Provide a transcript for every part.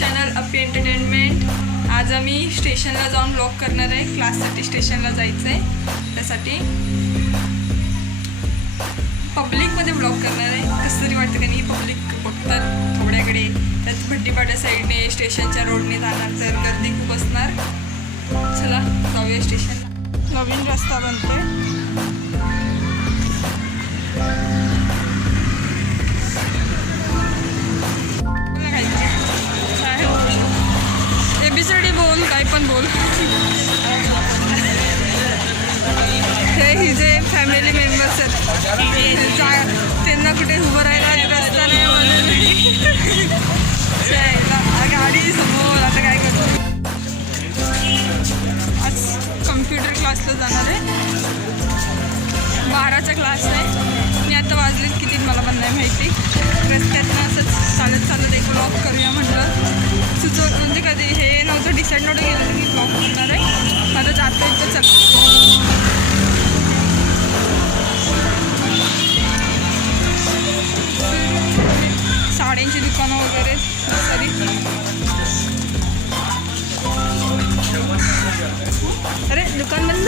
Channel अपी entertainment. आज आम्ही स्टेशनला जाऊन ब्लॉग करणार आहे. क्लाससाठी स्टेशनला जायचं आहे, त्यासाठी पब्लिकमध्ये ब्लॉग करणार आहे. कसं तरी वाटतं का नाही, पब्लिक बघतात थोड्याकडे. त्यात भट्टीपाड्या साईडने स्टेशनच्या रोडने जाणार तर गर्दी खूप असणार. चला जाऊया स्टेशनला. नवीन रस्ता बनतोय. एबीसीडी बोल, काय पण बोल. हे हिजे फॅमिली मेंबर्स आहेत. त्यांना कुठे उभं राहायला रस्ता नाही म्हणून गाडी समोर. आता काय करतो, आज कम्प्युटर क्लासला जाणार आहे. 12चा क्लास आहे. मी आता वाजलेत किती मला पण नाही माहिती. रस्त्यातनं असंच चालत एक ब्लॉग करूया म्हटलं. म्हणजे कधी हे नव्हतं डिसाईड नव्हतं केलं की ब्लॉग करणार आहे. आता जाता येतं. चल साड्यांची दुकानं वगैरे सरी. अरे दुकान बंद.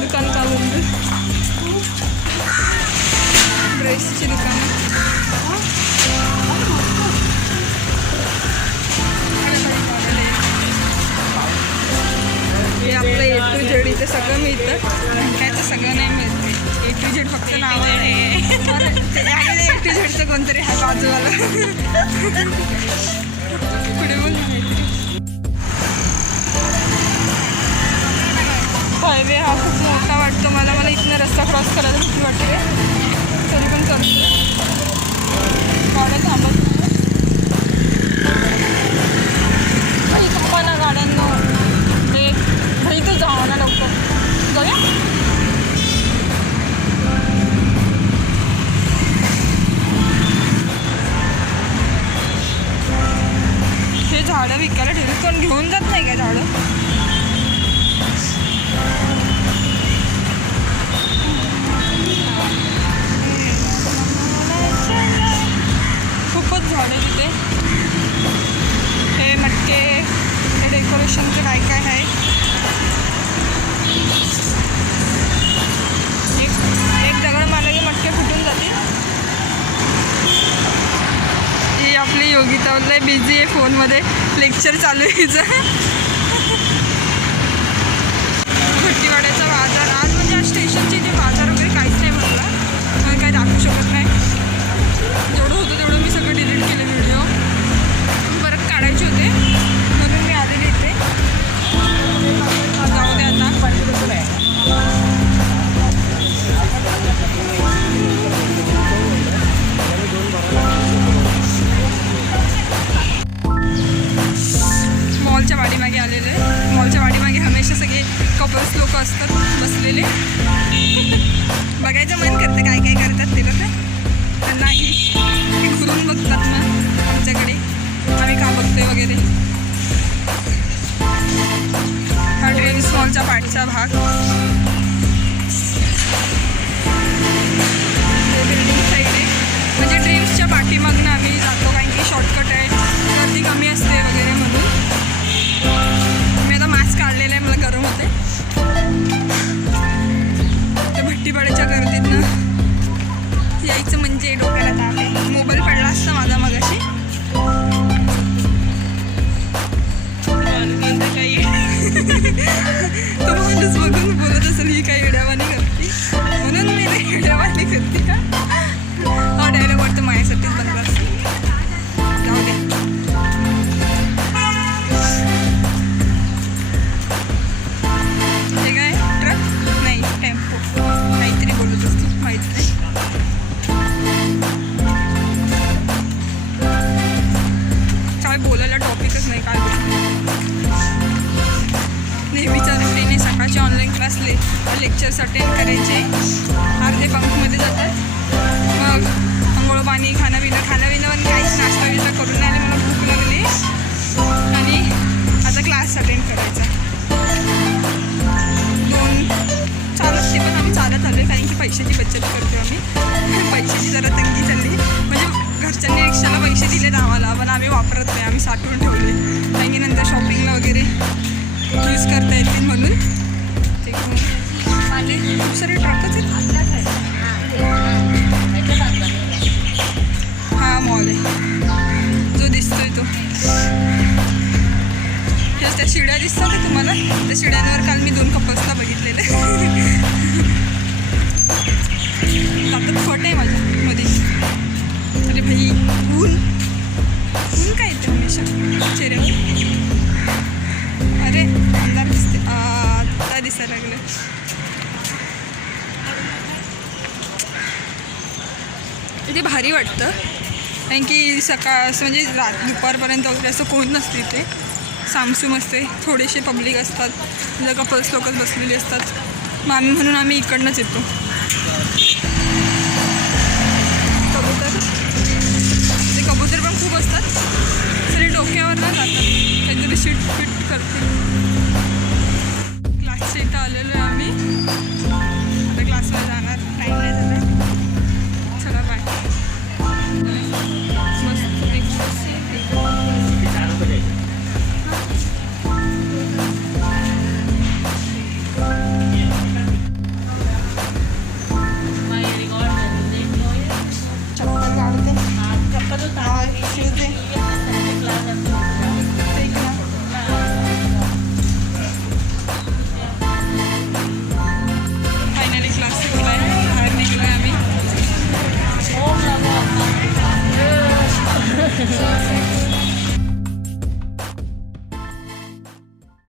दुकान का बंद. ड्रेसची दुकानं. हे आपलं ए टू झेड इथं सगळं मिळतं. त्याचं सगळं नाही मिळतं. ए टू झेड फक्त नाव आहे. ए टू झेडचं कोणतरी हा बाजूवाला. पुढे मग हायवे हा खूप मोठा वाटतो मला इथनं रस्ता क्रॉस करायला भीती वाटते. तरी पण करतो. गाड्या थांबत नाही. थांबा ना गाड्यांना. भाई तू जाऊ ना लवकर. जाऊया. हे झाडं विकायला ठेवली. कोण घेऊन जात नाही का झाडं. खूपच झाडं तिथे. हे मटके, हे डेकोरेशनचं काय काय आहे. एक दगड मारला की मटके फुटून जातील. ही आपली योगिता लय बिझी आहे फोनमध्ये. लेक्चर चालू आहे हिचं. भट्टीवाड्याचा बाजार आज म्हणजे आज स्टेशनचे जे बाजार वगैरे काहीच नाही भरला. मला काही दाखवू शकत नाही. जेवढं होतं तेवढं मी सगळं डिलीट केलं व्हिडिओ. परत काढायचे होते म्हणून मी आलेले इथे. जाऊ दे आता. मॉलच्या पाठीमागे आम्ही वापरत नाही, आम्ही साठवून ठेवले कारण की नंतर शॉपिंगला वगैरे यूज करता येतील म्हणून. ते खूप सारे ट्रकच आहेत. हा मॉल आहे जो दिसतोय तो. ह्या त्या शिड्या दिसतात का तुम्हाला? त्या शिड्यांवर काल मी 2 कपल्सला बघितलेले. दातात फट आहे माझ्या मध्ये. अरे भाई ऊन काय येते हमेशा चेहऱ्यावर. अरे अंधार दिसते, आता दिसायला लागलं. इथे भारी वाटतं कारण की सकाळ असं म्हणजे दुपारपर्यंत वगैरे असं कोण नसते इथे. सामसूम असते, थोडेसे पब्लिक असतात, कपल्स लोकच बसलेले असतात. मग आम्ही म्हणून आम्ही इकडनंच येतो. कबूतर, ते कबूतर पण खूप असतात. सगळे डोक्यावर ना जातात, काहीतरी शीट फिट करते.